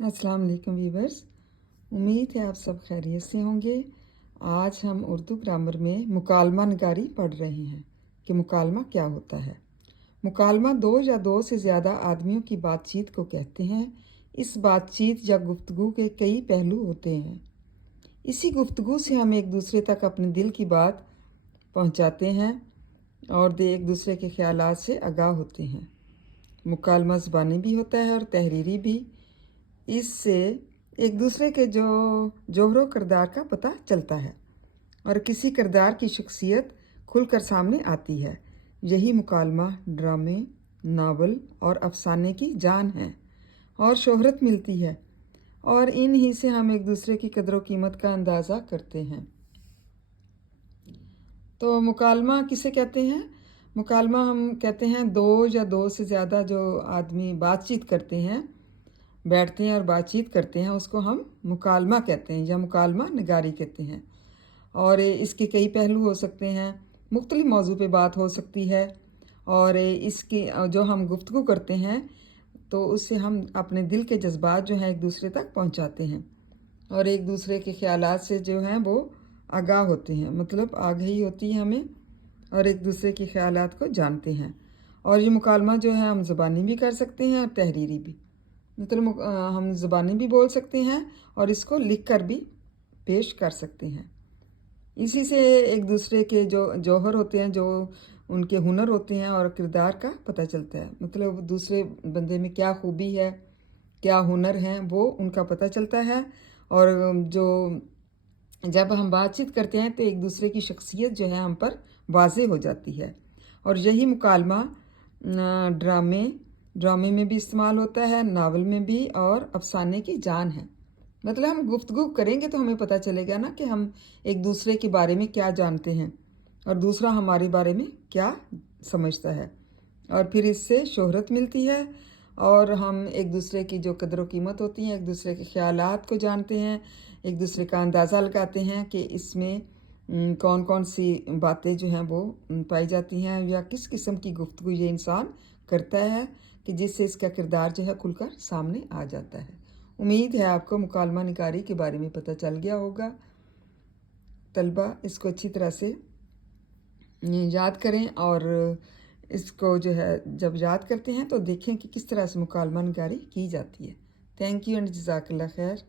अस्सलाम वालेकुम वीवर्स, उम्मीद है आप सब खैरियत से होंगे। आज हम उर्दू ग्रामर में मुकालमा नगारी पढ़ रहे हैं कि मुकालमा क्या होता है। मुकालमा दो या दो से ज़्यादा आदमियों की बातचीत को कहते हैं। इस बातचीत या गुफ्तगू के कई पहलू होते हैं। इसी गुफ्तगू से हम एक दूसरे तक अपने दिल की बात पहुंचाते हैं और एक दूसरे के ख्यालात से आगाह होते हैं। मुकालमा ज़बानी भी होता है और तहरीरी भी। इससे एक दूसरे के जोहरो किरदार का पता चलता है और किसी किरदार की शख्सियत खुलकर सामने आती है। यही मुकालमा ड्रामे, नावल और अफसाने की जान है और शोहरत मिलती है, और इन ही से हम एक दूसरे की कदर कीमत का अंदाज़ा करते हैं। तो मुकालमा किसे कहते हैं? मुकालमा हम कहते हैं दो या दो से ज़्यादा जो आदमी बातचीत करते हैं, बैठते हैं और बातचीत करते हैं, उसको हम मुकालमा कहते हैं या मुकालमा नगारी कहते हैं। और इसके कई पहलू हो सकते हैं, मुख्तलिफ मौजू पे बात हो सकती है, और इसकी जो हम गुफ्तगू करते हैं तो उससे हम अपने दिल के जज्बात जो हैं एक दूसरे तक पहुंचाते हैं और एक दूसरे के ख्यालात से जो हैं वो आगाह होते हैं, मतलब आगाही होती है हमें, और एक दूसरे के ख्यालात को जानते हैं। और ये मुकालमा जो है हम ज़बानी भी कर सकते हैं और तहरीरी भी, मतलब हम ज़बानी भी बोल सकते हैं और इसको लिख कर भी पेश कर सकते हैं। इसी से एक दूसरे के जो जौहर होते हैं, जो उनके हुनर होते हैं और किरदार का पता चलता है, मतलब दूसरे बंदे में क्या खूबी है, क्या हुनर हैं, वो उनका पता चलता है। और जो जब हम बातचीत करते हैं तो एक दूसरे की शख्सियत जो है हम पर वाज़ेह हो जाती है। और यही मुकालमा ड्रामे में भी इस्तेमाल होता है, नावल में भी, और अफसाने की जान है। मतलब हम गुफ्तगू करेंगे तो हमें पता चलेगा ना कि हम एक दूसरे के बारे में क्या जानते हैं और दूसरा हमारे बारे में क्या समझता है, और फिर इससे शोहरत मिलती है और हम एक दूसरे की जो कदर कीमत होती है, एक दूसरे के ख्यालात को जानते हैं, एक दूसरे का अंदाज़ा लगाते हैं कि इसमें कौन कौन सी बातें जो हैं वो पाई जाती हैं, या किस किस्म की गुफ्तगू ये इंसान करता है कि जिससे इसका किरदार जो है खुलकर सामने आ जाता है। उम्मीद है आपको मुकालमा निगारी के बारे में पता चल गया होगा। तलबा इसको अच्छी तरह से याद करें, और इसको जो है जब याद करते हैं तो देखें कि किस तरह से मुकालमा निगारी की जाती है। थैंक यू एंड जज़ाकल्लाह खैर।